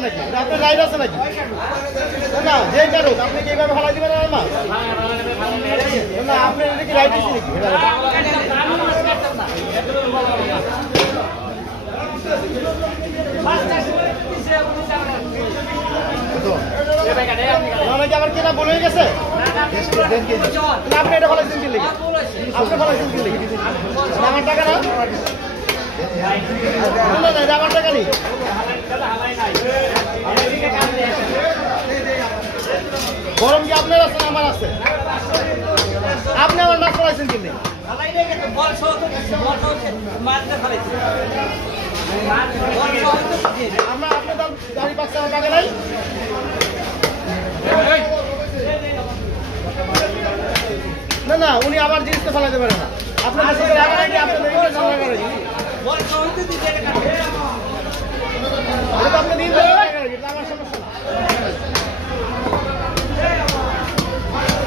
করবেন নাকি? আপনার রাইড আছে নাকি? না যে কারো আপনি কি এইভাবে ফালাই দিবেন আমার মাছ? না আপনি এটা কি রাইড আছে নাকি? আবার কেনা বলে গেছে আপনি এটা ফলাইছেন কি লিখে? আপনি ফলাইছেন কি লিখে? আমার টাকা না আমার টাকা নেই। গরম কি আপনার আছে না আমার আছে? আপনি আমার মাছ ফলাইছেন কি নেই? আমরা আপনার গাড়ি পাচ্ছে আমার টাকা নাই। না না উনি আবার জিনিসটা ফেলাতে পারে না। আপনার কাছে টাকা নাই, আপনার আপনি দিন আমার সমস্যা না।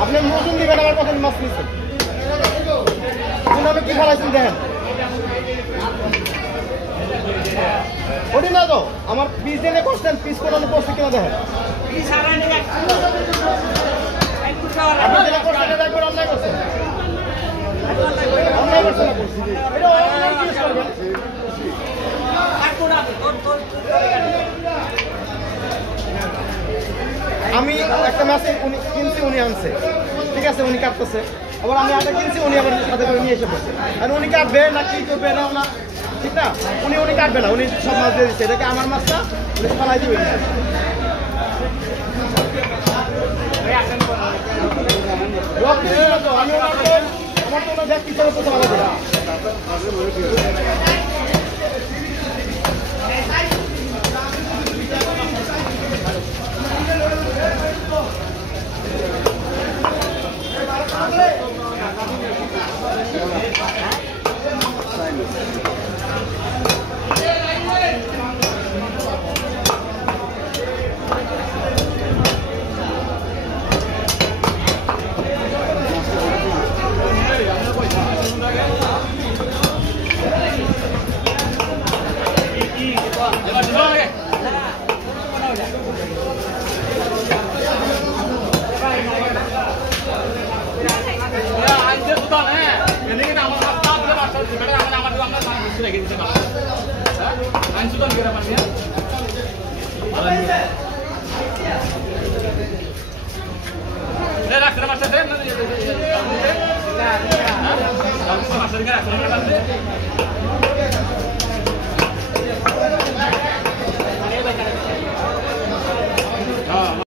আপনি নতুন দিবেন আমার কখন মাছ নিচ্ছেন কি ফেলাইছেন দেখেন ওটি না তো আমার পিস দিনে করছেন পিস করানো করছে কিনা দেখেন আপনি যেটা করছেন এটা একবার অন্যায় করছেন অন্যায় করছেন না করছি এটা অন্যায় জিনিস করবেন আমি একটা মাছ উনি কিনছি উনি আনছে ঠিক আছে উনি কাটতেছে আবার আমি আটা কিনছি উনি আবার সাথে করে নিয়ে এসে পড়ছে আর উনি কাটবে না কি করবে না ঠিক না উনি কাটবে না উনি সব মাছ দিয়ে দিচ্ছে এটাকে আমার মাছটা উনি ফেলাই দিবে আমি আমার তো দেখ কি করে প্রথম আলাদা